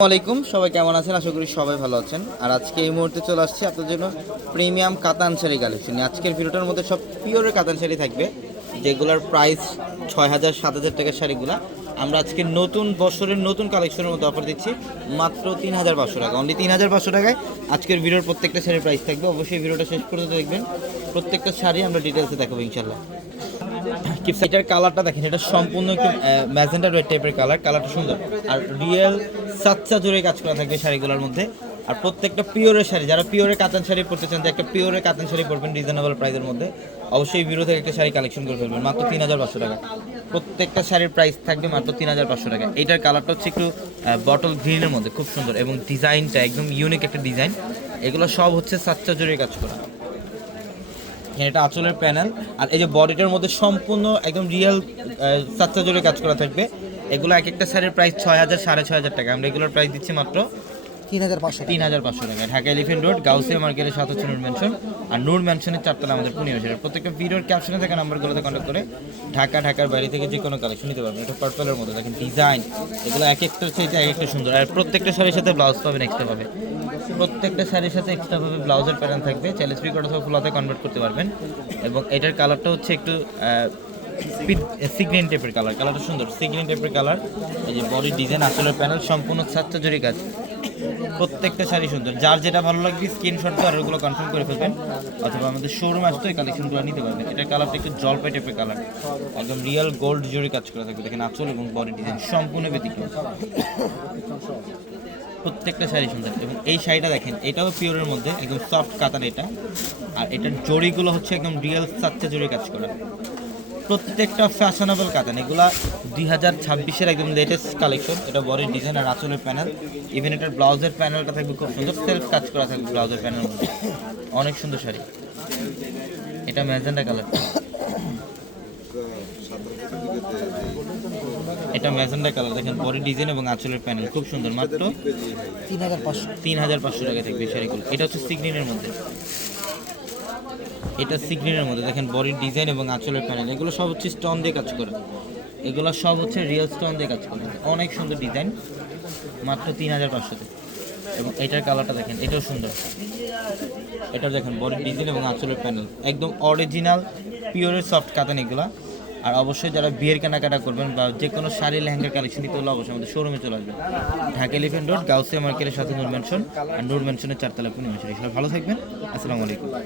আসসালামাইকুম, সবাই কেমন আছেন? আশা করি সবাই ভালো আছেন। আর আজকে এই মুহূর্তে চলে আসছি আপনাদের জন্য প্রিমিয়াম কাতান শাড়ি কালেকশন। আজকের ভিডিওটার মধ্যে সব পিওরের কাতান শাড়ি থাকবে, যেগুলোর প্রাইস 6,000 7,000 টাকার শাড়িগুলো আমরা আজকে নতুন বছরের নতুন কালেকশনের মধ্যে অফার দিচ্ছি মাত্র 3,500 টাকা। অনলি 3,500 টাকায় আজকের ভিডিওর প্রত্যেকটা শাড়ির প্রাইস থাকবে। অবশ্যই ভিডিওটা শেষ পর্যন্ত দেখবেন, প্রত্যেকটা শাড়ি আমরা ডিটেলসে দেখাবো ইনশাল্লাহ। এটার কালারটা দেখেন, এটা সম্পূর্ণ একটু ম্যাজেন্টা রেড টাইপের কালারটা সুন্দর। আর রিয়েল সাচ্চা জোরে কাজ করা থাকবে শাড়িগুলোর মধ্যে। আর প্রত্যেকটা পিওরের শাড়ি, যারা পিওরের কাতান শাড়ি পরতে চান, যে একটা পিওরের কাতান শাড়ি পরবেন রিজনেবল প্রাইসের মধ্যে, অবশ্যই ভিডিও থেকে একটা শাড়ি কালেকশন করে ফেলবেন মাত্র 3,500 টাকা। প্রত্যেকটা শাড়ির প্রাইস থাকবে মাত্র 3,500 টাকা। এইটার কালারটা হচ্ছে একটু বটল গ্রিনের মধ্যে, খুব সুন্দর এবং ডিজাইনটা একদম ইউনিক একটা ডিজাইন। এগুলো সব হচ্ছে সাচ্চা জোরে কাজ করা। এটা আঁচলের প্যানেল, আর এই যে বডিটার মধ্যে সম্পূর্ণ একদম রিয়েল সাচ্চা জোরে কাজ করা থাকবে। এগুলো এক একটা শাড়ির প্রাইস 6,000 6,500 টাকা। আমরা এগুলোর প্রাইস দিচ্ছি মাত্র 3,500 টাকা। ঢাকা এলিফেন্ট রোড গাউসিয়া মার্কেটের সাথে হচ্ছে নূর ম্যানশন, আর নূর ম্যানশনের চারতলা আমাদের পূর্ণিমাসের। প্রত্যেকটা ভিডিওর ক্যাপশনে থাকা নাম্বারগুলোতে কন্ট্যাক্ট করে ঢাকার বাইরে থেকে যে কোনো কালেকশন নিতে পারবেন। এটা পার্পলের মধ্যে দেখেন ডিজাইন, এগুলো এক একটা চাইতে এক একটা সুন্দর। আর প্রত্যেকটা শাড়ির সাথে ব্লাউজ পাবেন এক্সট্রা পাবে, প্রত্যেকটা শাড়ির সাথে এক্সট্রা ভাবে ব্লাউজের প্যাটার্ন থাকবে। চাইলে থ্রি কোয়ার্টার অথবা ফুলাতে কনভার্ট করতে পারবেন। এবং এটার কালারটা হচ্ছে একটু সিগ্রিন টাইপের কালারটা সুন্দর, সিগ্রিন টাইপের কালার। এই যে বডি ডিজাইন, আসলের প্যানেল সম্পূর্ণ সাচ্চা জরি কাজ। প্রত্যেকটা শাড়ি সুন্দর, যার যেটা ভালো লাগবে স্ক্রিনশট দিয়ে আর ওগুলো কনফার্ম করে ফেলবেন, অথবা আমাদের শোরুম আসতে এই কালেকশনগুলো নিতে পারবেন। এটার কালারটা একটু জলপাই টাইপের কালার, একদম রিয়েল গোল্ড জরি কাজ করা থাকবে। দেখেন আঁচল এবং বডি ডিজাইন সম্পূর্ণ ব্যতিক্রম। প্রত্যেকটা শাড়ি সুন্দর। এবং এই শাড়িটা দেখেন, এটাও পিওরের মধ্যে একদম সফট কাতান এটা। আর এটার জড়িগুলো হচ্ছে একদম রিয়েল সাচ্চা জড়ি কাজ করা। প্রত্যেকটা ফ্যাশনেবল কাতান, এগুলা 2026-এর একদম লেটেস্ট কালেকশন। এটা বডির ডিজাইন আর আঁচলের প্যানেল, ইভেন এটার ব্লাউজের প্যানেলটা থাকবে খুব সুন্দর, সেলফ কাজ করা থাকবে ব্লাউজের প্যানেল মধ্যে। অনেক সুন্দর শাড়ি। এটা ম্যাজেন্টা কালার, এটা ম্যাজেন্টা কালার। দেখেন বডি ডিজাইন এবং আঁচলের প্যানেল খুব সুন্দর। মাত্র 3,500 টাকা থাকবে শাড়িগুলো। এটা হচ্ছে সিগ্রিনের মধ্যে, এটা সিগ্রিনের মধ্যে দেখেন বডির ডিজাইন এবং আঁচলের প্যানেল। এগুলো সব হচ্ছে স্টোন দিয়ে কাজ করে, এগুলো সব হচ্ছে রিয়েল স্টোন দিয়ে কাজ করে। অনেক সুন্দর ডিজাইন, মাত্র 3,500 টাকা। এবং এটার কালারটা দেখেন, এটাও সুন্দর। এটা দেখেন বডির ডিজাইন এবং আঁচলের প্যানেল, একদম অরিজিনাল পিওরের সফট কাতান এগুলা। আর অবশ্যই যারা বিয়ের কেনাকাটা করবেন বা যে কোনো শাড়ি লেহেঙ্গার কালেকশন দিতে হলে অবশ্যই আমাদের শোরুমে চলে আসবেন। ঢাকা এলিফেন্ট রোড গাউসিয়া মার্কেটের সাথে নূর ম্যানশন, আর নূর ম্যানশনের চারতলা পূর্ণিমাসের। সবাই ভালো থাকবেন, আসসালামু আলাইকুম।